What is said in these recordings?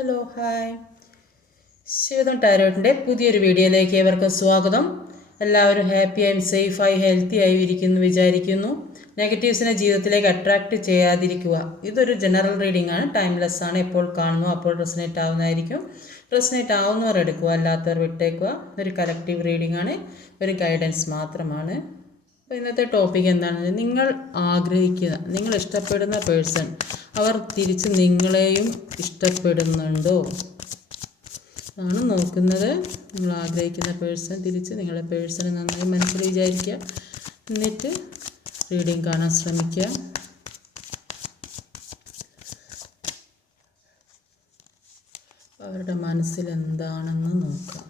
Hello hi ശിവദം ടാരോട്ടിൻ്റെ പുതിയൊരു വീഡിയോയിലേക്ക് ഏവർക്കും സ്വാഗതം. എല്ലാവരും ഹാപ്പിയായും സേഫായി ഹെൽത്തി ആയി ഇരിക്കുന്നു വിചാരിക്കുന്നു. നെഗറ്റീവ്സിനെ ജീവിതത്തിലേക്ക് അട്രാക്റ്റ് ചെയ്യാതിരിക്കുക. ഇതൊരു ജനറൽ റീഡിംഗ് ആണ്, ടൈംലെസ് ആണ്. എപ്പോൾ കാണുന്നു അപ്പോൾ റെസനേറ്റ് ആവുന്നതായിരിക്കും. റെസനേറ്റ് ആവുന്നവർ എടുക്കുക, അല്ലാത്തവർ വിട്ടേക്കുക. ഒരു കളക്റ്റീവ് റീഡിംഗ് ആണ്, ഒരു ഗൈഡൻസ് മാത്രമാണ്. അപ്പോൾ ഇന്നത്തെ ടോപ്പിക് എന്താണെന്ന് നിങ്ങൾ ആഗ്രഹിക്കുന്ന, നിങ്ങൾ ഇഷ്ടപ്പെടുന്ന പേഴ്സൺ അവർ തിരിച്ച് നിങ്ങളെയും ഇഷ്ടപ്പെടുന്നുണ്ടോ ആണ് നോക്കുന്നത്. നിങ്ങൾ ആഗ്രഹിക്കുന്ന പേഴ്സൺ തിരിച്ച് നിങ്ങളുടെ പേഴ്സണെ നന്നായി മനസ്സിൽ വിചാരിക്കുക. എന്നിട്ട് റീഡിംഗ് കാണാൻ ശ്രമിക്കുക. അവരുടെ മനസ്സിൽ എന്താണെന്ന് നോക്കുക.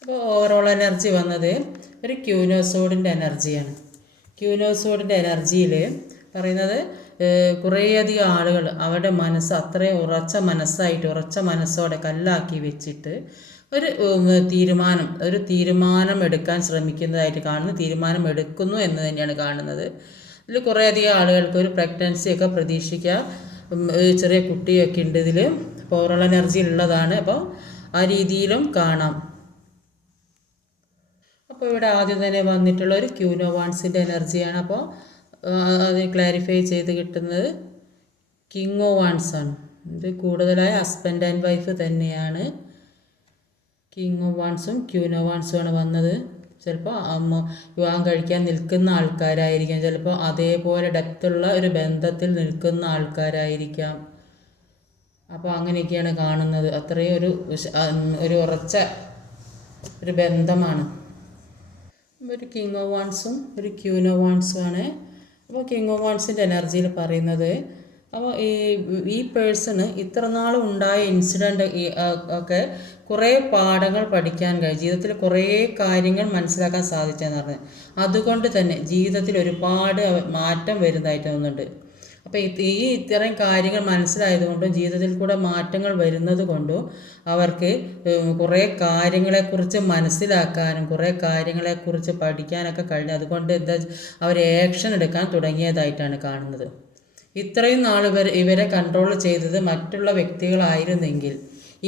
അപ്പോൾ ഓവറോൾ എനർജി വന്നത് ഒരു ക്യൂനോസോഡിൻ്റെ എനർജിയാണ്. ക്യൂനോസോഡിൻ്റെ എനർജിയിൽ പറയുന്നത് കുറേയധികം ആളുകൾ അവരുടെ മനസ്സ് അത്രയും ഉറച്ച മനസ്സോടെ കല്ലാക്കി വെച്ചിട്ട് ഒരു തീരുമാനം എടുക്കാൻ ശ്രമിക്കുന്നതായിട്ട് കാണുന്നു. തീരുമാനം എടുക്കുന്നു എന്ന് തന്നെയാണ് കാണുന്നത്. ഇതിൽ കുറേയധികം ആളുകൾക്ക് ഒരു പ്രഗ്നൻസിയൊക്കെ പ്രതീക്ഷിക്കുക. ചെറിയ കുട്ടിയൊക്കെ ഉണ്ട് ഇതിൽ. അപ്പോൾ ഓവറോൾ എനർജിയിലുള്ളതാണ്. അപ്പോൾ ആ രീതിയിലും കാണാം. അപ്പോൾ ഇവിടെ ആദ്യം തന്നെ വന്നിട്ടുള്ള ഒരു ക്യൂനോവാൻസിൻ്റെ എനർജിയാണ്. അപ്പോൾ അത് ക്ലാരിഫൈ ചെയ്ത് കിട്ടുന്നത് കിങ് ഓഫ് വാൻസ് ആണ്. ഇത് കൂടുതലായ ഹസ്ബൻഡ് ആൻഡ് വൈഫ് തന്നെയാണ്. കിങ് ഓഫ് വാൻസും ക്യൂനോവാൻസും ആണ് വന്നത്. ചിലപ്പോൾ വിവാഹം കഴിക്കാൻ നിൽക്കുന്ന ആൾക്കാരായിരിക്കാം, ചിലപ്പോൾ അതേപോലെ ഡെപ്തുള്ള ഒരു ബന്ധത്തിൽ നിൽക്കുന്ന ആൾക്കാരായിരിക്കാം. അപ്പോൾ അങ്ങനെയൊക്കെയാണ് കാണുന്നത്. അത്രയും ഒരു ഉറച്ച ഒരു ബന്ധമാണ്. ഒരു കിങ് ഓഫ് വാൻസും ഒരു ക്യൂൻ ഓഫ് വാൻസും ആണ്. അപ്പോൾ കിങ് ഓഫ് വാൻസിൻ്റെ എനർജിയിൽ പറയുന്നത്, അപ്പോൾ ഈ പേഴ്സണ് ഇത്ര നാളും ഉണ്ടായ ഇൻസിഡൻ്റ് ഒക്കെ കുറേ പാഠങ്ങൾ പഠിക്കാൻ കഴിയും, ജീവിതത്തിൽ കുറേ കാര്യങ്ങൾ മനസ്സിലാക്കാൻ സാധിച്ചെന്ന് പറഞ്ഞത്. അതുകൊണ്ട് തന്നെ ജീവിതത്തിൽ ഒരുപാട് മാറ്റം വരുന്നതായിട്ട് തോന്നുന്നുണ്ട്. അപ്പോൾ ഇത്രയും കാര്യങ്ങൾ മനസ്സിലായതുകൊണ്ടും ജീവിതത്തിൽ കൂടെ മാറ്റങ്ങൾ വരുന്നത് കൊണ്ടും അവർക്ക് കുറേ കാര്യങ്ങളെക്കുറിച്ച് മനസ്സിലാക്കാനും കുറേ കാര്യങ്ങളെക്കുറിച്ച് പഠിക്കാനൊക്കെ കഴിഞ്ഞു. അതുകൊണ്ട് അവർ ആക്ഷൻ എടുക്കാൻ തുടങ്ങിയതായിട്ടാണ് കാണുന്നത്. ഇത്രയും നാൾ ഇവരെ കൺട്രോൾ ചെയ്തത് മറ്റുള്ള വ്യക്തികളായിരുന്നെങ്കിൽ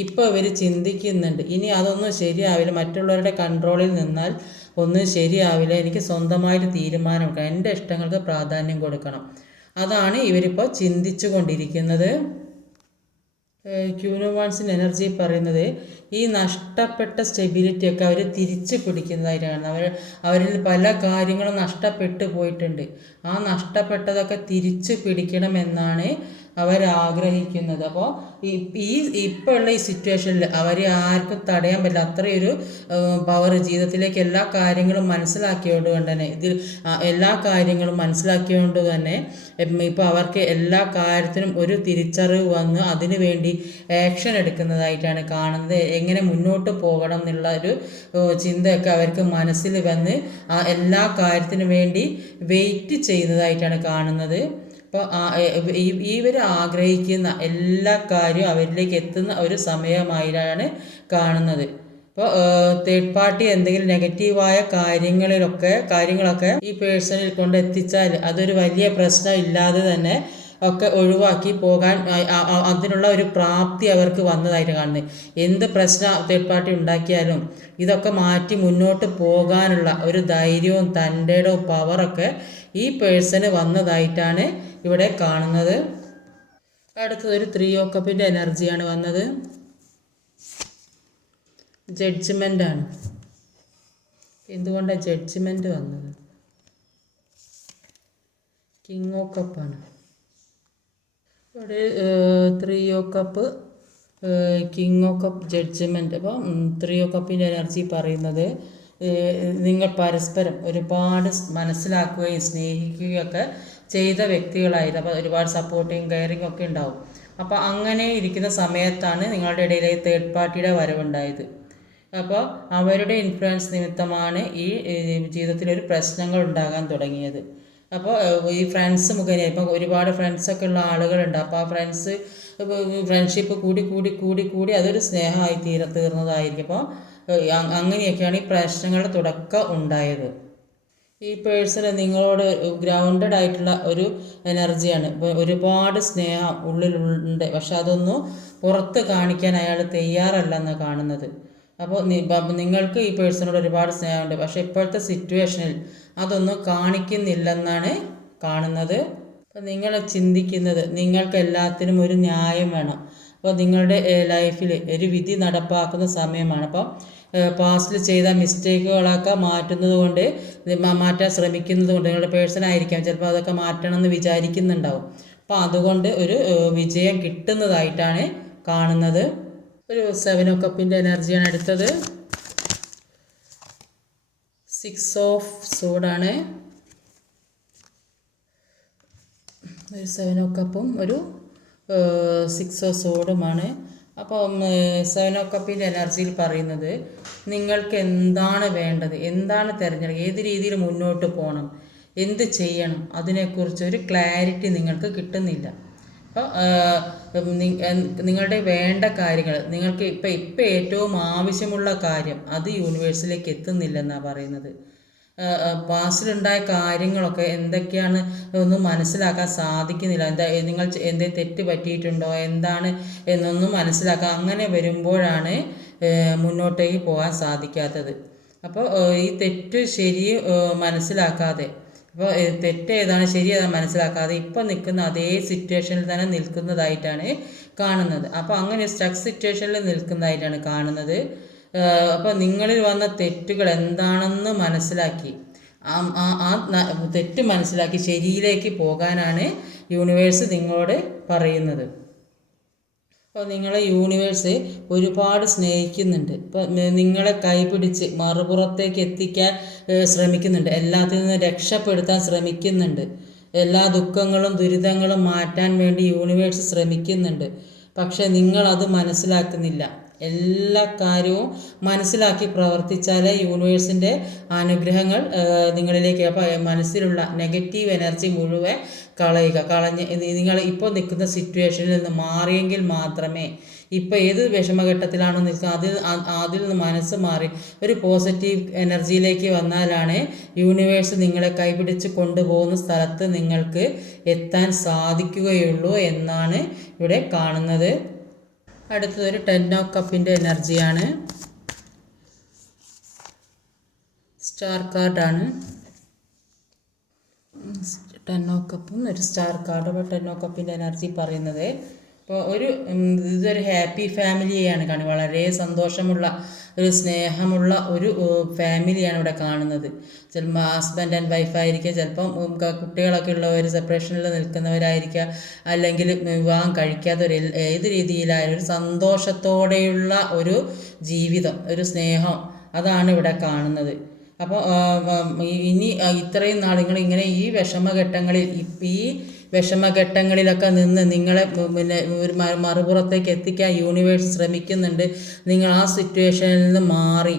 ഇപ്പോൾ ഇവർ ചിന്തിക്കുന്നുണ്ട്, ഇനി അതൊന്നും ശരിയാവില്ല, മറ്റുള്ളവരുടെ കൺട്രോളിൽ നിന്നാൽ ഒന്നും ശരിയാവില്ല, എനിക്ക് സ്വന്തമായിട്ട് തീരുമാനമെടുക്കണം, എൻ്റെ ഇഷ്ടങ്ങൾക്ക് പ്രാധാന്യം കൊടുക്കണം. അതാണ് ഇവരിപ്പോൾ ചിന്തിച്ചു കൊണ്ടിരിക്കുന്നത്. ക്യൂനോവാൻസിൻ്റെ എനർജി പറയുന്നത് ഈ നഷ്ടപ്പെട്ട സ്റ്റെബിലിറ്റിയൊക്കെ അവർ തിരിച്ചു പിടിക്കുന്നതായിട്ടാണ്. അവരിൽ പല കാര്യങ്ങളും നഷ്ടപ്പെട്ടു പോയിട്ടുണ്ട്. ആ നഷ്ടപ്പെട്ടതൊക്കെ തിരിച്ചു പിടിക്കണമെന്നാണ് അവരാഗ്രഹിക്കുന്നത്. അപ്പോൾ ഇപ്പോൾ ഉള്ള ഈ സിറ്റുവേഷനിൽ അവരെ ആർക്കും തടയാൻ പറ്റില്ല. അത്രയൊരു പവർ ജീവിതത്തിലേക്ക് എല്ലാ കാര്യങ്ങളും മനസ്സിലാക്കിയതുകൊണ്ട് തന്നെ എല്ലാ കാര്യങ്ങളും മനസ്സിലാക്കിയതുകൊണ്ട് തന്നെ ഇപ്പോൾ അവർക്ക് എല്ലാ കാര്യത്തിനും ഒരു തിരിച്ചറിവ് വന്ന് അതിനു വേണ്ടി ആക്ഷൻ എടുക്കുന്നതായിട്ടാണ് കാണുന്നത്. എങ്ങനെ മുന്നോട്ട് പോകണം എന്നുള്ള ഒരു ചിന്തയൊക്കെ അവർക്ക് മനസ്സിൽ വന്ന് എല്ലാ കാര്യത്തിനും വേണ്ടി വെയിറ്റ് ചെയ്യുന്നതായിട്ടാണ് കാണുന്നത്. അപ്പോൾ ഇവർ ആഗ്രഹിക്കുന്ന എല്ലാ കാര്യവും അവരിലേക്ക് എത്തുന്ന ഒരു സമയമായിട്ടാണ് കാണുന്നത്. അപ്പോൾ തേർഡ് പാർട്ടി എന്തെങ്കിലും നെഗറ്റീവായ കാര്യങ്ങളൊക്കെ ഈ പേഴ്സണിൽ കൊണ്ട് എത്തിച്ചാൽ അതൊരു വലിയ പ്രശ്നം ഇല്ലാതെ തന്നെ ഒക്കെ ഒഴിവാക്കി പോകാൻ അതിനുള്ള ഒരു പ്രാപ്തി അവർക്ക് വന്നതായിട്ട് കാണുന്നത്. എന്ത് പ്രശ്നം തേർഡ് പാർട്ടി ഉണ്ടാക്കിയാലും ഇതൊക്കെ മാറ്റി മുന്നോട്ട് പോകാനുള്ള ഒരു ധൈര്യവും തൻ്റെടവും പവറൊക്കെ ഈ പേഴ്സണ് വന്നതായിട്ടാണ് ഇവിടെ കാണുന്നത്. അടുത്തത് ഒരു 3 ഓഫ് കപ്പിൻ്റെ എനർജിയാണ് വന്നത്. ജഡ്ജ്മെൻ്റ് ആണ്. എന്തുകൊണ്ടാണ് ജഡ്ജ്മെൻ്റ് വന്നത്? കിങ് ഓഫ് കപ്പാണ്. ഇവിടെ 3 of cup, king of cup, judgement. അപ്പോൾ 3 ഓഫ് കപ്പിൻ്റെ എനർജി പറയുന്നത് നിങ്ങൾ പരസ്പരം ഒരുപാട് മനസ്സിലാക്കുകയും സ്നേഹിക്കുകയൊക്കെ ചെയ്ത വ്യക്തികളായിരുന്നു. അപ്പോൾ ഒരുപാട് സപ്പോർട്ടിങ് കെയറിങ് ഒക്കെ ഉണ്ടാവും. അപ്പോൾ അങ്ങനെ ഇരിക്കുന്ന സമയത്താണ് നിങ്ങളുടെ ഇടയിലെ തേർഡ് പാർട്ടിയുടെ വരവുണ്ടായത്. അപ്പോൾ അവരുടെ ഇൻഫ്ലുവൻസ് നിമിത്തമാണ് ഈ ജീവിതത്തിലൊരു പ്രശ്നങ്ങൾ ഉണ്ടാകാൻ തുടങ്ങിയത്. അപ്പോൾ ഈ ഫ്രണ്ട്സ് മുഖേന ഇപ്പം ഒരുപാട് ഫ്രണ്ട്സൊക്കെ ഉള്ള ആളുകളുണ്ട്. അപ്പോൾ ആ ഫ്രണ്ട്ഷിപ്പ് കൂടി കൂടി കൂടി കൂടി അതൊരു സ്നേഹമായി തീർന്നതായിരിക്കും. അപ്പോൾ അങ്ങനെയൊക്കെയാണ് ഈ പ്രശ്നങ്ങളുടെ തുടക്കം ഉണ്ടായത്. ഈ പേഴ്സണ് നിങ്ങളോട് ഗ്രൗണ്ടഡ് ആയിട്ടുള്ള ഒരു എനർജിയാണ്. ഇപ്പോൾ ഒരുപാട് സ്നേഹം ഉള്ളിലുണ്ട്, പക്ഷെ അതൊന്നും പുറത്ത് കാണിക്കാൻ അയാൾ തയ്യാറല്ലെന്ന് കാണുന്നത്. അപ്പോൾ നിങ്ങൾക്ക് ഈ പേഴ്സണോട് ഒരുപാട് സ്നേഹമുണ്ട്, പക്ഷെ ഇപ്പോഴത്തെ സിറ്റുവേഷനിൽ അതൊന്നും കാണിക്കുന്നില്ലെന്നാണ് കാണുന്നത്. അപ്പോൾ നിങ്ങൾ ചിന്തിക്കുന്നത് നിങ്ങൾക്ക് എല്ലാത്തിനും ഒരു ന്യായം വേണം. അപ്പോൾ നിങ്ങളുടെ ലൈഫിൽ ഒരു വിധി നടപ്പാക്കുന്ന സമയമാണ്. അപ്പോൾ പാസ്റ്റിൽ ചെയ്ത മിസ്റ്റേക്കുകളൊക്കെ മാറ്റാൻ ശ്രമിക്കുന്നത് കൊണ്ട് നിങ്ങളുടെ പേഴ്സണായിരിക്കാം ചിലപ്പോൾ അതൊക്കെ മാറ്റണം എന്ന് വിചാരിക്കുന്നുണ്ടാവും. അപ്പോൾ അതുകൊണ്ട് ഒരു വിജയം കിട്ടുന്നതായിട്ടാണ് കാണുന്നത്. ഒരു 7 ഓഫ് കപ്പിൻ്റെ എനർജിയാണ് അടുത്തത്. 6 ഓഫ് സോഡാണ്. ഒരു 7 ഓഫ് കപ്പും ഒരു 6 ഓഫ് സോഡുമാണ്. അപ്പം 7 ഓഫ് കപ്പിൻ്റെ എനർജിയിൽ പറയുന്നത് നിങ്ങൾക്ക് എന്താണ് വേണ്ടത്, എന്താണ് തിരഞ്ഞെടുക്കുക, ഏത് രീതിയിൽ മുന്നോട്ട് പോകണം, എന്ത് ചെയ്യണം, അതിനെക്കുറിച്ച് ഒരു ക്ലാരിറ്റി നിങ്ങൾക്ക് കിട്ടുന്നില്ല. അപ്പോൾ നിങ്ങളുടെ വേണ്ട കാര്യങ്ങൾ നിങ്ങൾക്ക് ഇപ്പം ഏറ്റവും ആവശ്യമുള്ള കാര്യം അത് യൂണിവേഴ്സിലേക്ക് എത്തുന്നില്ലെന്നാണ് പറയുന്നത്. പാസ്റ്റിലുണ്ടായ കാര്യങ്ങളൊക്കെ എന്തൊക്കെയാണ് ഒന്നും മനസ്സിലാക്കാൻ സാധിക്കുന്നില്ല. നിങ്ങൾ എന്തെങ്കിലും തെറ്റ് പറ്റിയിട്ടുണ്ടോ എന്താണ് എന്നൊന്നും മനസ്സിലാക്കാൻ അങ്ങനെ വരുമ്പോഴാണ് മുന്നോട്ടേക്ക് പോകാൻ സാധിക്കാത്തത്. അപ്പോൾ ഈ തെറ്റ് ശരി മനസ്സിലാക്കാതെ, ഇപ്പോൾ തെറ്റ് ഏതാണ് ശരി ഏതാണ് മനസ്സിലാക്കാതെ ഇപ്പം നിൽക്കുന്ന അതേ സിറ്റുവേഷനിൽ തന്നെ നിൽക്കുന്നതായിട്ടാണ് കാണുന്നത്. അപ്പോൾ അങ്ങനെ സ്റ്റക്ക് സിറ്റുവേഷനിൽ നിൽക്കുന്നതായിട്ടാണ് കാണുന്നത്. അപ്പോൾ നിങ്ങളിൽ വന്ന തെറ്റുകൾ എന്താണെന്ന് മനസ്സിലാക്കി ആ തെറ്റ് മനസ്സിലാക്കി ശരിയിലേക്ക് പോകാനാണ് യൂണിവേഴ്സ് നിങ്ങളോട് പറയുന്നത്. അപ്പോൾ നിങ്ങളെ യൂണിവേഴ്സ് ഒരുപാട് സ്നേഹിക്കുന്നുണ്ട്. ഇപ്പോൾ നിങ്ങളെ കൈപിടിച്ച് മറുപുറത്തേക്ക് എത്തിക്കാൻ ശ്രമിക്കുന്നുണ്ട്, എല്ലാത്തിൽ നിന്നും രക്ഷപ്പെടുത്താൻ ശ്രമിക്കുന്നുണ്ട്, എല്ലാ ദുഃഖങ്ങളും ദുരിതങ്ങളും മാറ്റാൻ വേണ്ടി യൂണിവേഴ്സ് ശ്രമിക്കുന്നുണ്ട്. പക്ഷെ നിങ്ങളത് മനസ്സിലാക്കുന്നില്ല. എല്ലാ കാര്യവും മനസ്സിലാക്കി പ്രവർത്തിച്ചാലേ യൂണിവേഴ്സിൻ്റെ അനുഗ്രഹങ്ങൾ നിങ്ങളിലേക്ക്, അപ്പോൾ മനസ്സിലുള്ള നെഗറ്റീവ് എനർജി മുഴുവൻ കളഞ്ഞ് നിങ്ങൾ ഇപ്പോൾ നിൽക്കുന്ന സിറ്റുവേഷനിൽ നിന്ന് മാറിയെങ്കിൽ മാത്രമേ, ഇപ്പോൾ ഏത് വിഷമഘട്ടത്തിലാണോ നിൽക്കുന്നത് അതിൽ നിന്ന് മനസ്സ് മാറി ഒരു പോസിറ്റീവ് എനർജിയിലേക്ക് വന്നാലാണ് യൂണിവേഴ്സ് നിങ്ങളെ കൈപിടിച്ച് കൊണ്ടുപോകുന്ന സ്ഥലത്ത് നിങ്ങൾക്ക് എത്താൻ സാധിക്കുകയുള്ളൂ എന്നാണ് ഇവിടെ കാണുന്നത്. അടുത്തതൊരു 10 ഓഫ് കപ്പിൻ്റെ എനർജിയാണ്. സ്റ്റാർ കാർഡാണ്. 10 ഓഫ് കപ്പും ഒരു സ്റ്റാർ കാർഡ്. അപ്പോൾ 10 ഓഫ് കപ്പിൻ്റെ എനർജി പറയുന്നത് ഇപ്പോൾ ഇതൊരു ഹാപ്പി ഫാമിലിയാണ് കാണുന്നത്. വളരെ സന്തോഷമുള്ള ഒരു സ്നേഹമുള്ള ഒരു ഫാമിലിയാണ് ഇവിടെ കാണുന്നത്. ചിലപ്പോൾ ഹസ്ബൻഡ് ആൻഡ് വൈഫായിരിക്കുക, ചിലപ്പം കുട്ടികളൊക്കെ ഉള്ളവർ സെപ്പറേഷനിൽ നിൽക്കുന്നവരായിരിക്കുക, അല്ലെങ്കിൽ വിവാഹം കഴിക്കാത്തവർ, ഏത് രീതിയിലായാലും ഒരു സന്തോഷത്തോടെയുള്ള ഒരു ജീവിതം, ഒരു സ്നേഹം, അതാണ് ഇവിടെ കാണുന്നത്. അപ്പോൾ ഇനി ഇത്രയും നാൾ നിങ്ങളിങ്ങനെ ഈ വിഷമഘട്ടങ്ങളിലൊക്കെ നിന്ന് നിങ്ങളെ ഒരു മറുപുറത്തേക്ക് എത്തിക്കാൻ യൂണിവേഴ്സ് ശ്രമിക്കുന്നുണ്ട്. നിങ്ങൾ ആ സിറ്റുവേഷനിൽ നിന്ന് മാറി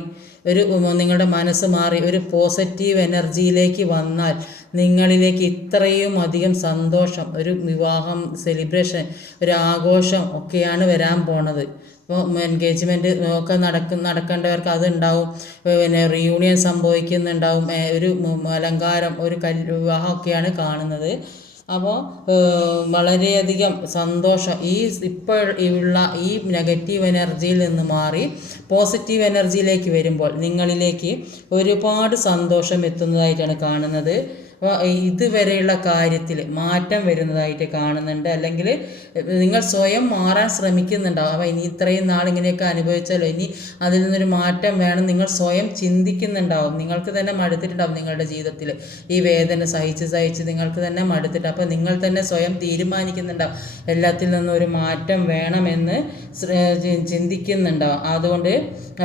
നിങ്ങളുടെ മനസ്സ് മാറി ഒരു പോസിറ്റീവ് എനർജിയിലേക്ക് വന്നാൽ നിങ്ങളിലേക്ക് ഇത്രയും അധികം സന്തോഷം, ഒരു വിവാഹം, സെലിബ്രേഷൻ, ഒരു ആഘോഷം ഒക്കെയാണ് വരാൻ പോണത്. ഇപ്പോൾ എൻഗേജ്മെൻറ്റ് ഒക്കെ നടക്കേണ്ടവർക്ക് അതുണ്ടാവും, പിന്നെ റിയൂണിയൻ സംഭവിക്കുന്നുണ്ടാവും, ഒരു അലങ്കാരം, ഒരു വിവാഹമൊക്കെയാണ് കാണുന്നത്. അപ്പോൾ വളരെയധികം സന്തോഷം ഇപ്പോൾ ഉള്ള ഈ നെഗറ്റീവ് എനർജിയിൽ നിന്ന് മാറി പോസിറ്റീവ് എനർജിയിലേക്ക് വരുമ്പോൾ നിങ്ങളിലേക്ക് ഒരുപാട് സന്തോഷം എത്തുന്നതായിട്ടാണ് കാണുന്നത്. അപ്പോൾ ഇതുവരെയുള്ള കാര്യത്തിൽ മാറ്റം വരുന്നതായിട്ട് കാണുന്നുണ്ട്. അല്ലെങ്കിൽ നിങ്ങൾ സ്വയം മാറാൻ ശ്രമിക്കുന്നുണ്ടാവും. അപ്പോൾ ഇനി ഇത്രയും നാളിങ്ങനെയൊക്കെ അനുഭവിച്ചാലോ, ഇനി അതിൽ നിന്നൊരു മാറ്റം വേണം നിങ്ങൾ സ്വയം ചിന്തിക്കുന്നുണ്ടാവും. നിങ്ങൾക്ക് തന്നെ മടുത്തിട്ടുണ്ടാവും നിങ്ങളുടെ ജീവിതത്തിൽ ഈ വേദന സഹിച്ച് നിങ്ങൾക്ക് തന്നെ മടുത്തിട്ട്. അപ്പോൾ നിങ്ങൾ തന്നെ സ്വയം തീരുമാനിക്കുന്നുണ്ടാവും എല്ലാത്തിൽ നിന്നും ഒരു മാറ്റം വേണമെന്ന് ചിന്തിക്കുന്നുണ്ടാവും. അതുകൊണ്ട്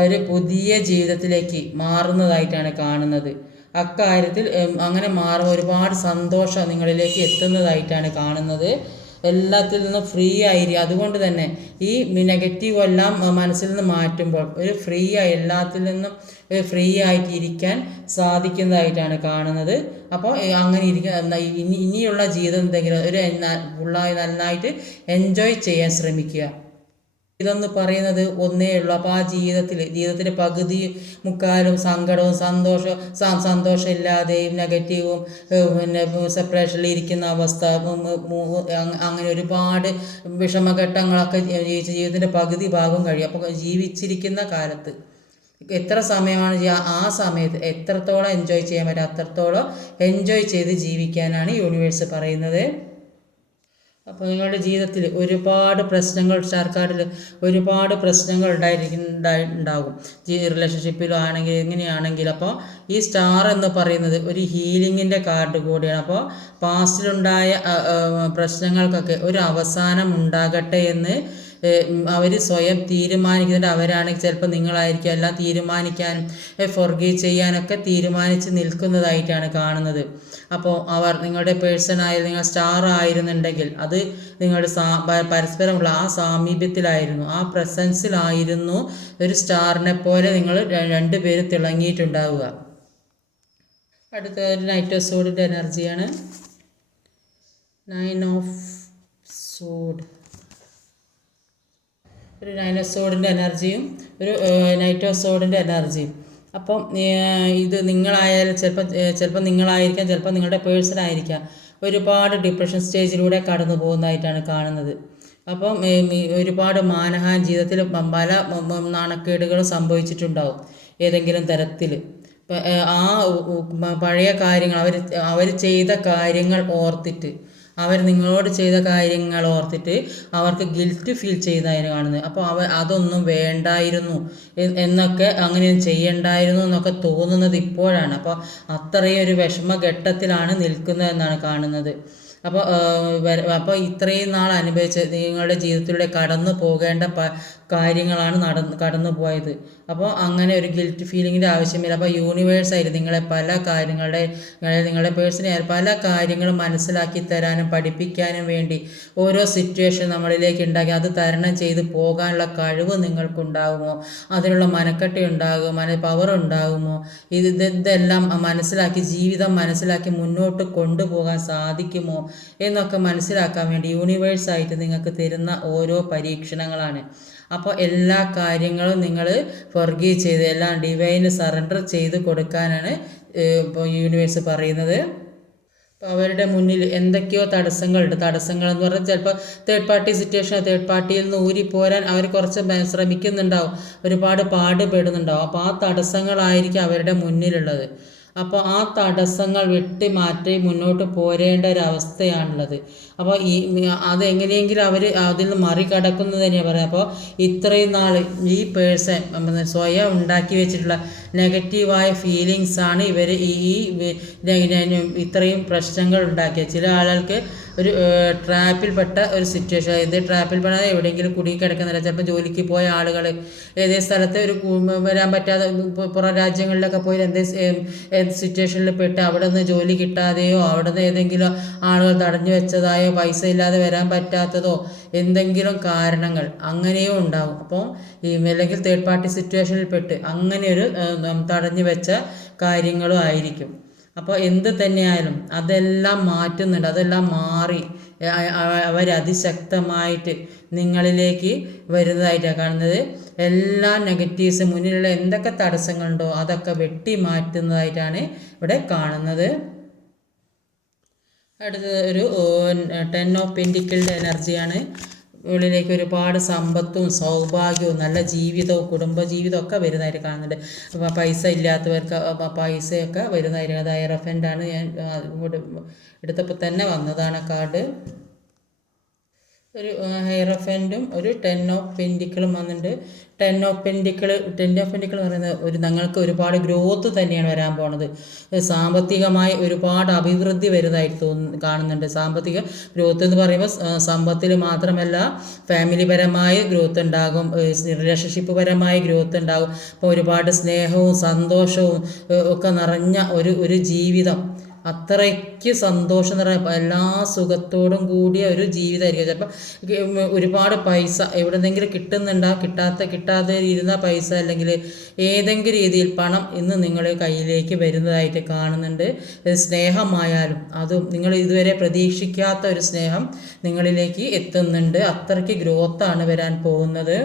ഒരു പുതിയ ജീവിതത്തിലേക്ക് മാറുന്നതായിട്ടാണ് കാണുന്നത്. അക്കാര്യത്തിൽ അങ്ങനെ ഒരുപാട് സന്തോഷം നിങ്ങളിലേക്ക് എത്തുന്നതായിട്ടാണ് കാണുന്നത്. എല്ലാത്തിൽ നിന്നും ഫ്രീ ആയിരിക്കും. അതുകൊണ്ട് തന്നെ ഈ നെഗറ്റീവ് എല്ലാം മനസ്സിൽ നിന്ന് മാറ്റുമ്പോൾ ഒരു ഫ്രീ ആയി എല്ലാത്തിൽ നിന്നും ഫ്രീ ആയിട്ട് ഇരിക്കാൻ സാധിക്കുന്നതായിട്ടാണ് കാണുന്നത്. അപ്പോൾ അങ്ങനെ ഇരിക്കുക, ഇനിയുള്ള ജീവിതം എന്തെങ്കിലും ഒരു ഫുള്ളായി നന്നായിട്ട് എൻജോയ് ചെയ്യാൻ ശ്രമിക്കുക. ഇതെന്ന് പറയുന്നത് ഒന്നേ ഉള്ളൂ. അപ്പോൾ ആ ജീവിതത്തിൻ്റെ പകുതി മുക്കാലും സങ്കടവും സന്തോഷം ഇല്ലാതെയും നെഗറ്റീവും പിന്നെ സെപ്പറേഷനിൽ ഇരിക്കുന്ന അവസ്ഥ, അങ്ങനെ ഒരുപാട് വിഷമഘട്ടങ്ങളൊക്കെ ജീവിതത്തിൻ്റെ പകുതി ഭാഗം കഴിയും. അപ്പോൾ ജീവിച്ചിരിക്കുന്ന കാലത്ത് എത്ര സമയമാണ് ആ സമയത്ത് എത്രത്തോളം എൻജോയ് ചെയ്യാൻ പറ്റും അത്രത്തോളം എൻജോയ് ചെയ്ത് ജീവിക്കാനാണ് യൂണിവേഴ്സ് പറയുന്നത്. അപ്പോൾ നിങ്ങളുടെ ജീവിതത്തിൽ ഒരുപാട് പ്രശ്നങ്ങൾ സർക്കാരിൽ ഒരുപാട് പ്രശ്നങ്ങൾ ഉണ്ടാകും റിലേഷൻഷിപ്പിലും ആണെങ്കിൽ എങ്ങനെയാണെങ്കിലും. അപ്പോൾ ഈ സ്റ്റാർ എന്ന് പറയുന്നത് ഒരു ഹീലിങ്ങിൻ്റെ കാർഡ് കൂടിയാണ്. അപ്പോൾ പാസ്റ്റിലുണ്ടായ പ്രശ്നങ്ങൾക്കൊക്കെ ഒരു അവസാനം ഉണ്ടാകട്ടെ എന്ന് അവർ സ്വയം തീരുമാനിക്കുന്നുണ്ട്. അവരാണെങ്കിൽ ചിലപ്പോൾ നിങ്ങളായിരിക്കും എല്ലാം തീരുമാനിക്കാനും ഫൊർഗീവ് ചെയ്യാനൊക്കെ തീരുമാനിച്ച് നിൽക്കുന്നതായിട്ടാണ് കാണുന്നത്. അപ്പോൾ അവർ നിങ്ങളുടെ നിങ്ങൾ സ്റ്റാർ ആയിരുന്നുണ്ടെങ്കിൽ അത് നിങ്ങളുടെ പരസ്പരമുള്ള ആ സാമീപ്യത്തിലായിരുന്നു, ആ പ്രസൻസിലായിരുന്നു ഒരു സ്റ്റാറിനെ പോലെ നിങ്ങൾ രണ്ടുപേരും തിളങ്ങിയിട്ടുണ്ടാവുക. അടുത്ത ഒരു നൈറ്റ് ഓഫ് സോഡിൻ്റെ എനർജിയാണ് 9 ഓഫ് സോഡ്. ഒരു 9 ഓഫ് സോഡിൻ്റെ എനർജിയും ഒരു നൈറ്റ് ഓഫ് സോഡിൻ്റെ എനർജിയും. അപ്പം ഇത് നിങ്ങളായാലും ചിലപ്പോൾ നിങ്ങളായിരിക്കാം, ചിലപ്പോൾ നിങ്ങളുടെ പേഴ്സൺ ആയിരിക്കാം ഒരുപാട് ഡിപ്രഷൻ സ്റ്റേജിലൂടെ കടന്നു പോകുന്നതായിട്ടാണ് കാണുന്നത്. അപ്പം ഒരുപാട് മാനഹാൻ ജീവിതത്തിൽ പല നാണക്കേടുകളും സംഭവിച്ചിട്ടുണ്ടാവും ഏതെങ്കിലും തരത്തിൽ. ആ പഴയ കാര്യങ്ങൾ അവർ ചെയ്ത കാര്യങ്ങൾ ഓർത്തിട്ട് നിങ്ങളോട് ചെയ്ത കാര്യങ്ങൾ ഓർത്തിട്ട് അവർക്ക് ഗിൽറ്റ് ഫീൽ ചെയ്യുന്നതായിരുന്നു കാണുന്നത്. അപ്പോൾ അതൊന്നും വേണ്ടായിരുന്നു എന്നൊക്കെ അങ്ങനെ ചെയ്യണ്ടായിരുന്നു എന്നൊക്കെ തോന്നുന്നത് ഇപ്പോഴാണ്. അപ്പോൾ അത്രയും ഒരു വിഷമഘട്ടത്തിലാണ് നിൽക്കുന്നതെന്നാണ് കാണുന്നത്. അപ്പോൾ ഇത്രയും നാൾ അനുഭവിച്ച് നിങ്ങളുടെ ജീവിതത്തിലൂടെ കടന്നു പോകേണ്ട കാര്യങ്ങളാണ് കടന്നു പോയത്. അപ്പോൾ അങ്ങനെ ഒരു ഗിൽറ്റ് ഫീലിങ്ങിൻ്റെ ആവശ്യമില്ല. അപ്പോൾ യൂണിവേഴ്സായിട്ട് നിങ്ങളെ പല നിങ്ങളുടെ പേഴ്സണെ പല കാര്യങ്ങളും മനസ്സിലാക്കി തരാനും പഠിപ്പിക്കാനും വേണ്ടി ഓരോ സിറ്റുവേഷൻ നമ്മളിലേക്ക് ഉണ്ടാക്കി അത് തരണം ചെയ്ത് പോകാനുള്ള കഴിവ് നിങ്ങൾക്കുണ്ടാകുമോ, അതിനുള്ള മനക്കെട്ടി ഉണ്ടാകുമോ, പവർ ഉണ്ടാകുമോ, ഇതെല്ലാം മനസ്സിലാക്കി ജീവിതം മനസ്സിലാക്കി മുന്നോട്ട് കൊണ്ടുപോകാൻ സാധിക്കുമോ എന്നൊക്കെ മനസ്സിലാക്കാൻ വേണ്ടി യൂണിവേഴ്സായിട്ട് നിങ്ങൾക്ക് തരുന്ന ഓരോ പരീക്ഷണങ്ങളാണ്. അപ്പോൾ എല്ലാ കാര്യങ്ങളും നിങ്ങൾ ഫൊർഗീവ് ചെയ്ത് എല്ലാം ഡിവൈന് സറണ്ടർ ചെയ്ത് കൊടുക്കാനാണ് ഇപ്പോൾ യൂണിവേഴ്സ് പറയുന്നത്. അപ്പോൾ അവരുടെ മുന്നിൽ എന്തൊക്കെയോ തടസ്സങ്ങളുണ്ട്. തടസ്സങ്ങളെന്ന് പറഞ്ഞാൽ ചിലപ്പോൾ തേർഡ് പാർട്ടിയിൽ നിന്ന് ഊരിപ്പോരാൻ അവർ കുറച്ച് ശ്രമിക്കുന്നുണ്ടാവും, ഒരുപാട് പാടുപെടുന്നുണ്ടാവും. അപ്പോൾ ആ തടസ്സങ്ങളായിരിക്കും അവരുടെ മുന്നിലുള്ളത്. അപ്പോൾ ആ തടസ്സങ്ങൾ വെട്ടിമാറ്റി മുന്നോട്ട് പോരേണ്ട ഒരവസ്ഥയാണുള്ളത്. അപ്പോൾ അതെങ്ങനെയെങ്കിലും അവർ അതിൽ നിന്ന് മറികടക്കുന്നത് തന്നെയാണ് പറയുന്നത്. അപ്പോൾ ഇത്രയും നാൾ ഈ പേഴ്സൺ സ്വയം ഉണ്ടാക്കി വെച്ചിട്ടുള്ള നെഗറ്റീവായ ഫീലിങ്സാണ് ഇവർ ഇത്രയും പ്രശ്നങ്ങൾ ഉണ്ടാക്കിയത്. ചില ആളുകൾക്ക് ഒരു ട്രാപ്പിൽപ്പെട്ട ഒരു സിറ്റുവേഷൻ, ട്രാപ്പിൽപ്പെടാതെ എവിടെയെങ്കിലും കുടുങ്ങിക്കിടക്കുന്നില്ല. ചിലപ്പോൾ ജോലിക്ക് പോയ ആളുകൾ ഏതേ സ്ഥലത്ത് വരാൻ പറ്റാതെ പുറം രാജ്യങ്ങളിലൊക്കെ പോയി സിറ്റുവേഷനിൽ പെട്ട് അവിടെ നിന്ന് ജോലി കിട്ടാതെയോ അവിടെ നിന്ന് ഏതെങ്കിലും ആളുകൾ തടഞ്ഞു വെച്ചതായോ പൈസ ഇല്ലാതെ വരാൻ പറ്റാത്തതോ എന്തെങ്കിലും കാരണങ്ങൾ അങ്ങനെയോ ഉണ്ടാകും. അപ്പോൾ അല്ലെങ്കിൽ തേർഡ് പാർട്ടി സിറ്റുവേഷനിൽ പെട്ട് അങ്ങനെയൊരു തടഞ്ഞു വെച്ച കാര്യങ്ങളും ആയിരിക്കും. അപ്പോൾ എന്ത് തന്നെയായാലും അതെല്ലാം മാറ്റുന്നുണ്ട്, അതെല്ലാം മാറി അവരതിശക്തമായിട്ട് നിങ്ങളിലേക്ക് വരുന്നതായിട്ടാണ് കാണുന്നത്. എല്ലാ നെഗറ്റീവ്സ് മുന്നിലുള്ള എന്തൊക്കെ തടസ്സങ്ങളുണ്ടോ അതൊക്കെ വെട്ടി മാറ്റുന്നതായിട്ടാണ് ഇവിടെ കാണുന്നത്. അടുത്തത് ഒരു 10 ഓഫ് പെൻറ്റിക്കിളിൻ്റെ എനർജിയാണ്. ഉള്ളിലേക്ക് ഒരുപാട് സമ്പത്തും സൗഭാഗ്യവും നല്ല ജീവിതവും കുടുംബജീവിതവും ഒക്കെ വരുന്നതായിട്ട് കാണുന്നുണ്ട്. അപ്പോൾ പൈസ ഇല്ലാത്തവർക്ക് പൈസയൊക്കെ വരുന്നതായിട്ട്, അത് ഐറഫൻ്റാണ്. ഞാൻ ഇങ്ങോട്ട് എടുത്തപ്പോൾ തന്നെ വന്നതാണ് കാർഡ്. ഒരു ഹൈറഫൻറ്റും ഒരു 10 ഓഫ് പെൻറ്റിക്കിളും വന്നിട്ടുണ്ട്. 10 ഓഫ് പെൻറ്റിക്കിൾ എന്ന് പറയുന്നത് നിങ്ങൾക്ക് ഒരുപാട് ഗ്രോത്ത് തന്നെയാണ് വരാൻ പോണത്. സാമ്പത്തികമായി ഒരുപാട് അഭിവൃദ്ധി വരുന്നതായിട്ട് കാണുന്നുണ്ട്. സാമ്പത്തിക ഗ്രോത്ത് എന്ന് പറയുമ്പോൾ സമ്പത്തിൽ മാത്രമല്ല ഫാമിലിപരമായ ഗ്രോത്ത് ഉണ്ടാകും, റിലേഷൻഷിപ്പ് പരമായ ഗ്രോത്ത് ഉണ്ടാകും. അപ്പോൾ ഒരുപാട് സ്നേഹവും സന്തോഷവും ഒക്കെ നിറഞ്ഞ ഒരു ജീവിതം അത്രയ്ക്ക് സന്തോഷം നിറഞ്ഞ എല്ലാ സുഖത്തോടും കൂടിയ ഒരു ജീവിതമായിരിക്കും. ചിലപ്പോൾ ഒരുപാട് പൈസ എവിടെന്നെങ്കിലും കിട്ടുന്നുണ്ടാവും, കിട്ടാതെ ഇരുന്ന പൈസ അല്ലെങ്കിൽ ഏതെങ്കിലും രീതിയിൽ പണം ഇന്ന് നിങ്ങളുടെ കയ്യിലേക്ക് വരുന്നതായിട്ട് കാണുന്നുണ്ട്. സ്നേഹമായാലും അതും നിങ്ങൾ ഇതുവരെ പ്രതീക്ഷിക്കാത്ത ഒരു സ്നേഹം നിങ്ങളിലേക്ക് എത്തുന്നുണ്ട്. അത്രയ്ക്ക് ഗ്രോത്താണ് വരാൻ പോകുന്നത്.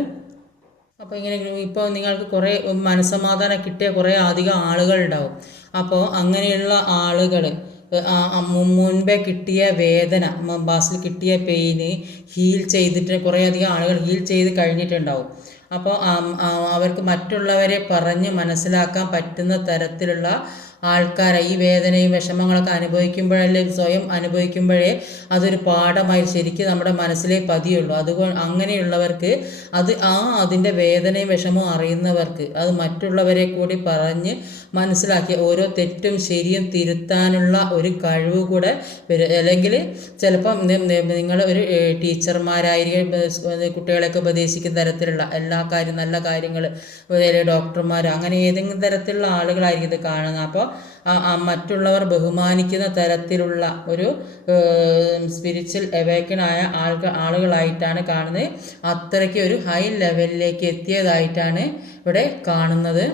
അപ്പോൾ ഇങ്ങനെ ഇപ്പോൾ നിങ്ങൾക്ക് കുറേ മനസ്സമാധാനം കിട്ടിയ കുറേ അധികം ആളുകളുണ്ടാവും. അപ്പോൾ അങ്ങനെയുള്ള ആളുകൾ മുൻപേ കിട്ടിയ വേദന, ബാസിൽ കിട്ടിയ പെയിന് ഹീൽ ചെയ്തിട്ട് കുറേ അധികം ആളുകൾ ഹീൽ ചെയ്ത് കഴിഞ്ഞിട്ടുണ്ടാവും. അപ്പോൾ അവർക്ക് മറ്റുള്ളവരെ പറഞ്ഞ് മനസ്സിലാക്കാൻ പറ്റുന്ന തരത്തിലുള്ള ആൾക്കാരെ ഈ വേദനയും വിഷമങ്ങളൊക്കെ അനുഭവിക്കുമ്പോഴല്ലേ, സ്വയം അനുഭവിക്കുമ്പോഴേ അതൊരു പാഠമായി ശരിക്കും നമ്മുടെ മനസ്സിലേ പതിയുള്ളൂ. അതുകൊണ്ട് അങ്ങനെയുള്ളവർക്ക് അതിൻ്റെ വേദനയും വിഷമവും അറിയുന്നവർക്ക് അത് മറ്റുള്ളവരെ കൂടി പറഞ്ഞ് മനസ്സിലാക്കി ഓരോ തെറ്റും ശരിയും തിരുത്താനുള്ള ഒരു കഴിവ് കൂടെ വരും. അല്ലെങ്കിൽ ചിലപ്പം നിങ്ങൾ ഒരു ടീച്ചർമാരായിരിക്കും, കുട്ടികളെയൊക്കെ ഉപദേശിക്കുന്ന തരത്തിലുള്ള എല്ലാ നല്ല കാര്യങ്ങൾ, ഡോക്ടർമാർ, അങ്ങനെ ഏതെങ്കിലും തരത്തിലുള്ള ആളുകളായിരിക്കും ഇത് കാണുന്നത്. അപ്പോൾ മറ്റുള്ളവർ ബഹുമാനിക്കുന്ന തരത്തിലുള്ള ഒരു സ്പിരിച്വൽ അവേക്കനായ ആളുകളായിട്ടാണ് കാണുന്നത്. അത്രയ്ക്ക് ഒരു ഹൈ ലെവലിലേക്ക് എത്തിയതായിട്ടാണ് ഇവിടെ കാണുന്നത്.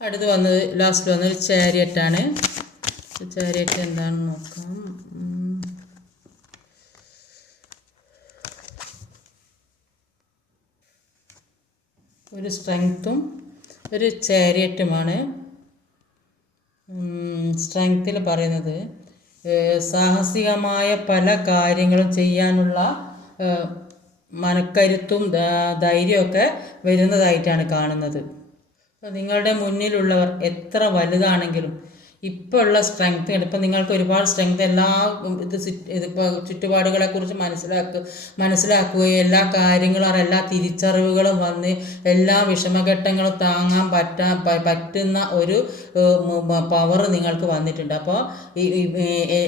അടുത്ത് ലാസ്റ്റ് വന്നത് ചാരിയറ്റാണ്. ചാരിയറ്റ് എന്താണെന്ന് നോക്കാം. ഒരു സ്ട്രെങ്ത്തും ഒരു ചാരിയറ്റുമാണ്. സ്ട്രെങ്ത്തിൽ പറയുന്നത് സാഹസികമായ പല കാര്യങ്ങളും ചെയ്യാനുള്ള മനക്കരുത്തും ധൈര്യമൊക്കെ വരുന്നതായിട്ടാണ് കാണുന്നത്. നിങ്ങളുടെ മുന്നിലുള്ളവർ എത്ര വലുതാണെങ്കിലും ഇപ്പോൾ ഉള്ള സ്ട്രെങ്ത്, ഇപ്പം നിങ്ങൾക്ക് ഒരുപാട് സ്ട്രെങ്ത് എല്ലാ ഇതിപ്പോൾ ചുറ്റുപാടുകളെക്കുറിച്ച് മനസ്സിലാക്കുകയും എല്ലാ കാര്യങ്ങളും എല്ലാ തിരിച്ചറിവുകളും വന്ന് എല്ലാ വിഷമഘട്ടങ്ങളും താങ്ങാൻ പറ്റുന്ന ഒരു പവർ നിങ്ങൾക്ക് വന്നിട്ടുണ്ട്. അപ്പോൾ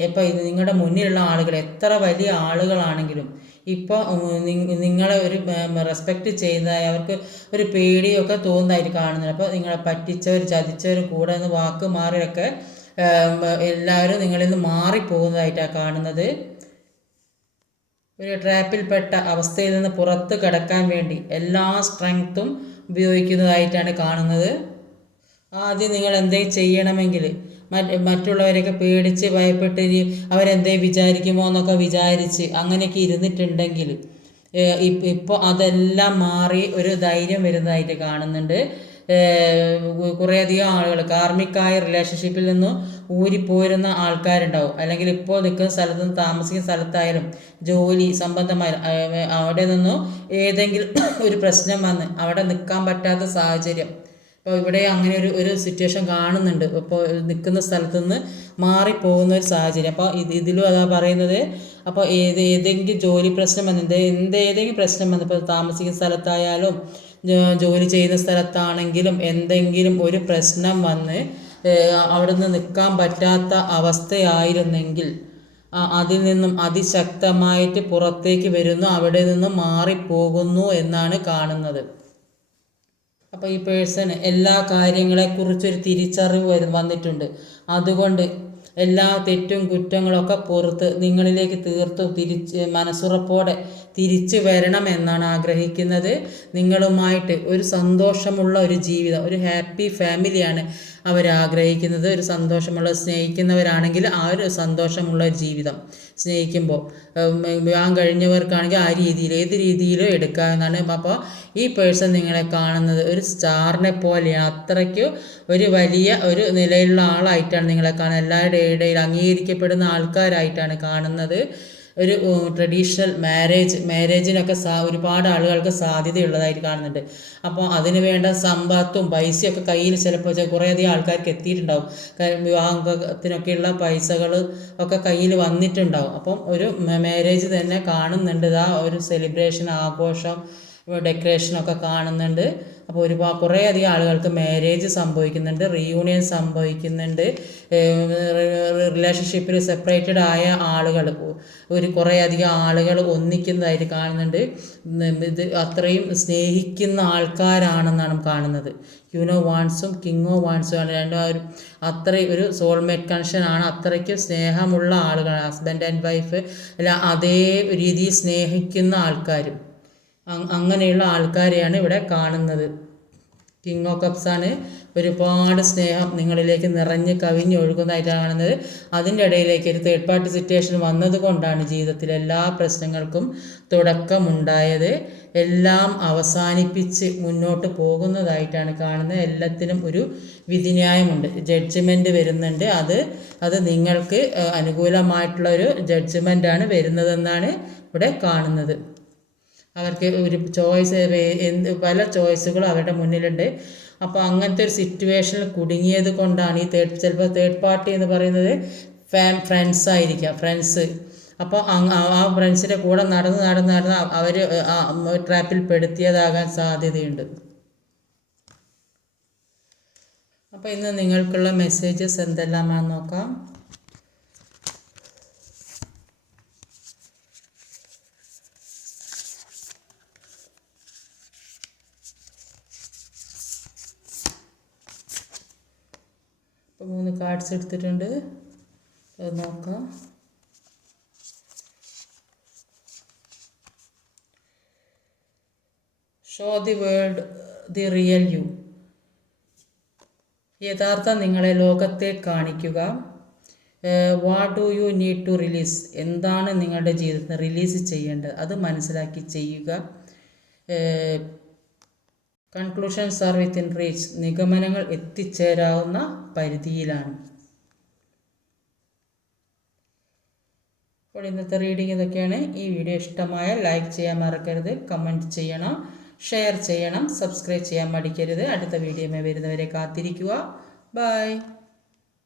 ഇപ്പോൾ നിങ്ങളുടെ മുന്നിലുള്ള ആളുകൾ എത്ര വലിയ ആളുകളാണെങ്കിലും ഇപ്പോൾ നിങ്ങളെ ഒരു റെസ്പെക്റ്റ് ചെയ്യുന്നതായി അവർക്ക് ഒരു പേടിയൊക്കെ തോന്നുന്നതായിട്ട് കാണുന്നുണ്ട്. അപ്പോൾ നിങ്ങളെ പറ്റിച്ചവർ ചതിച്ചവർ കൂടെ നിന്ന് വാക്ക് മാറിയൊക്കെ എല്ലാവരും നിങ്ങളിൽ നിന്ന് മാറിപ്പോകുന്നതായിട്ടാണ് കാണുന്നത്. ഒരു ട്രാപ്പിൽപ്പെട്ട അവസ്ഥയിൽ നിന്ന് പുറത്ത് കടക്കാൻ വേണ്ടി എല്ലാ സ്ട്രെങ്ത്തും ഉപയോഗിക്കുന്നതായിട്ടാണ് കാണുന്നത്. ആദ്യം നിങ്ങൾ എന്തെങ്കിലും ചെയ്യണമെങ്കിൽ മറ്റുള്ളവരെയൊക്കെ പേടിച്ച് ഭയപ്പെട്ട് അവരെന്തേ വിചാരിക്കുമോ എന്നൊക്കെ വിചാരിച്ച് അങ്ങനെയൊക്കെ ഇരുന്നിട്ടുണ്ടെങ്കിൽ ഇപ്പോൾ അതെല്ലാം മാറി ഒരു ധൈര്യം വരുന്നതായിട്ട് കാണുന്നുണ്ട്. കുറേയധികം ആളുകൾ കാർമികമായ റിലേഷൻഷിപ്പിൽ നിന്ന് ഊരിപ്പോരുന്ന ആൾക്കാരുണ്ടാവും. അല്ലെങ്കിൽ ഇപ്പോൾ നിൽക്കുന്ന സ്ഥലത്ത് നിന്ന് താമസിക്കുന്ന സ്ഥലത്തായാലും ജോലി സംബന്ധമായ അവിടെ നിന്നും ഏതെങ്കിലും ഒരു പ്രശ്നം വന്ന് അവിടെ നിൽക്കാൻ പറ്റാത്ത സാഹചര്യം, അപ്പോൾ ഇവിടെ അങ്ങനെ ഒരു സിറ്റുവേഷൻ കാണുന്നുണ്ട്. ഇപ്പോൾ നിൽക്കുന്ന സ്ഥലത്തു നിന്ന് മാറിപ്പോകുന്ന ഒരു സാഹചര്യം. അപ്പോൾ ഇതിലും അതാ പറയുന്നത്. അപ്പോൾ ഏതെങ്കിലും ജോലി പ്രശ്നം വന്ന് ഏതെങ്കിലും പ്രശ്നം വന്ന് ഇപ്പോൾ താമസിക്കുന്ന സ്ഥലത്തായാലും ജോലി ചെയ്യുന്ന സ്ഥലത്താണെങ്കിലും എന്തെങ്കിലും ഒരു പ്രശ്നം വന്ന് അവിടെ നിന്ന് നിൽക്കാൻ പറ്റാത്ത അവസ്ഥയായിരുന്നെങ്കിൽ അതിൽ നിന്നും അതിശക്തമായിട്ട് പുറത്തേക്ക് വരുന്നു, അവിടെ നിന്നും മാറിപ്പോകുന്നു എന്നാണ് കാണുന്നത്. അപ്പോൾ ഈ പേഴ്സൺ എല്ലാ കാര്യങ്ങളെക്കുറിച്ചൊരു തിരിച്ചറിവ് വന്നിട്ടുണ്ട്. അതുകൊണ്ട് എല്ലാ തെറ്റും കുറ്റങ്ങളൊക്കെ പുറത്ത് നിങ്ങളിലേക്ക് തീർത്തും മനസ്സുറപ്പോടെ തിരിച്ചു വരണമെന്നാണ് ആഗ്രഹിക്കുന്നത്. നിങ്ങളുമായിട്ട് ഒരു സന്തോഷമുള്ള ഒരു ജീവിതം, ഒരു ഹാപ്പി ഫാമിലിയാണ് അവരാഗ്രഹിക്കുന്നത്. ഒരു സന്തോഷമുള്ള, സ്നേഹിക്കുന്നവരാണെങ്കിൽ ആ ഒരു സന്തോഷമുള്ള ഒരു ജീവിതം സ്നേഹിക്കുമ്പോൾ വിവാഹം കഴിഞ്ഞവർക്കാണെങ്കിൽ ആ രീതിയിൽ ഏത് രീതിയിലും എടുക്കാമെന്നാണ്. അപ്പോൾ ഈ പേഴ്സൺ നിങ്ങളെ കാണുന്നത് ഒരു സ്റ്റാറിനെ പോലെയാണ്. അത്രയ്ക്ക് ഒരു വലിയ ഒരു നിലയിലുള്ള ആളായിട്ടാണ് നിങ്ങളെ കാണുന്നത്. എല്ലാവരുടെയും ഇടയിൽ അംഗീകരിക്കപ്പെടുന്ന ആൾക്കാരായിട്ടാണ് കാണുന്നത്. ഒരു ട്രഡീഷണൽ മാരേജിനൊക്കെ ഒരുപാട് ആളുകൾക്ക് സാധ്യതയുള്ളതായിട്ട് കാണുന്നുണ്ട്. അപ്പോൾ അതിന് വേണ്ട സമ്പത്തും പൈസയൊക്കെ കയ്യിൽ ചിലപ്പോൾ കുറേയധികം ആൾക്കാർക്ക് എത്തിയിട്ടുണ്ടാവും. വിവാഹത്തിനൊക്കെയുള്ള പൈസകൾ ഒക്കെ കയ്യിൽ വന്നിട്ടുണ്ടാവും. അപ്പം ഒരു മാരേജ് തന്നെ കാണുന്നുണ്ട്. ഒരു സെലിബ്രേഷൻ, ആഘോഷം, ഡെക്കറേഷനൊക്കെ കാണുന്നുണ്ട്. അപ്പോൾ കുറേയധികം ആളുകൾക്ക് മാരേജ് സംഭവിക്കുന്നുണ്ട്, റീയൂണിയൻ സംഭവിക്കുന്നുണ്ട്. റിലേഷൻഷിപ്പിൽ സെപ്പറേറ്റഡ് ആയ ആളുകൾ കുറേ അധികം ആളുകൾ ഒന്നിക്കുന്നതായിട്ട് കാണുന്നുണ്ട്. ഇത് അത്രയും സ്നേഹിക്കുന്ന ആൾക്കാരാണെന്നാണ് കാണുന്നത്. ക്യൂൻ ഓഫ് വാൻസും കിങ് ഓഫ് വാൻസും ആണ് രണ്ടും അത്രയും ഒരു സോൾമേറ്റ് കണക്ഷനാണ്. അത്രയ്ക്ക് സ്നേഹമുള്ള ആളുകളാണ്. ഹസ്ബൻഡ് ആൻഡ് വൈഫ് അല്ല അതേ രീതിയിൽ സ്നേഹിക്കുന്ന ആൾക്കാരും അങ്ങനെയുള്ള ആൾക്കാരെയാണ് ഇവിടെ കാണുന്നത്. കിങ് ഓഫ് കപ്സ് ആണ്. ഒരുപാട് സ്നേഹം നിങ്ങളിലേക്ക് നിറഞ്ഞ് കവിഞ്ഞൊഴുകുന്നതായിട്ടാണ് കാണുന്നത്. അതിൻ്റെ ഇടയിലേക്ക് ഒരു തേർഡ് പാർട്ടി സിറ്റുവേഷൻ വന്നതുകൊണ്ടാണ് ജീവിതത്തിൽ എല്ലാ പ്രശ്നങ്ങൾക്കും തുടക്കമുണ്ടായത്. എല്ലാം അവസാനിപ്പിച്ച് മുന്നോട്ട് പോകുന്നതായിട്ടാണ് കാണുന്നത്. എല്ലാത്തിനും ഒരു വിധിന്യായമുണ്ട്, ജഡ്ജ്മെൻറ്റ് വരുന്നുണ്ട്. അത് നിങ്ങൾക്ക് അനുകൂലമായിട്ടുള്ള ഒരു ജഡ്ജ്മെൻറ്റാണ് വരുന്നതെന്നാണ് ഇവിടെ കാണുന്നത്. അവർക്ക് ഒരു പല ചോയ്സുകളും അവരുടെ മുന്നിലുണ്ട്. അപ്പോൾ അങ്ങനത്തെ ഒരു സിറ്റുവേഷനിൽ കുടുങ്ങിയത് കൊണ്ടാണ് ചിലപ്പോൾ തേർഡ് പാർട്ടി എന്ന് പറയുന്നത് ഫ്രണ്ട്സ് ആയിരിക്കാം, ഫ്രണ്ട്സ്. അപ്പോൾ ആ ഫ്രണ്ട്സിൻ്റെ കൂടെ നടന്ന് അവർ ട്രാപ്പിൽ പെടുത്തിയതാകാൻ സാധ്യതയുണ്ട്. അപ്പോൾ ഇന്ന് നിങ്ങൾക്കുള്ള മെസ്സേജസ് എന്തെല്ലാമാണെന്ന് നോക്കാം. ഇപ്പോൾ 3 കാർഡ്സ് എടുത്തിട്ടുണ്ട്, അത് നോക്കാം. Show the world the real you. യഥാർത്ഥ നിങ്ങളെ ലോകത്തെ കാണിക്കുക. What do you need to release. എന്താണ് നിങ്ങളുടെ ജീവിതത്തിൽ റിലീസ് ചെയ്യേണ്ടത് അത് മനസ്സിലാക്കി ചെയ്യുക. Conclusions are within reach. നിഗമനങ്ങൾ എത്തിച്ചേരാവുന്ന പരിധിയിലാണ്. അപ്പോൾ ഇന്നത്തെ റീഡിംഗ് ഇതൊക്കെയാണ്. ഈ വീഡിയോ ഇഷ്ടമായാൽ ലൈക്ക് ചെയ്യാൻ മറക്കരുത്, കമൻറ്റ് ചെയ്യണം, ഷെയർ ചെയ്യണം, സബ്സ്ക്രൈബ് ചെയ്യാൻ മടിക്കരുത്. അടുത്ത വീഡിയോയുമായി വരുന്നവരെ കാത്തിരിക്കുക. ബൈ.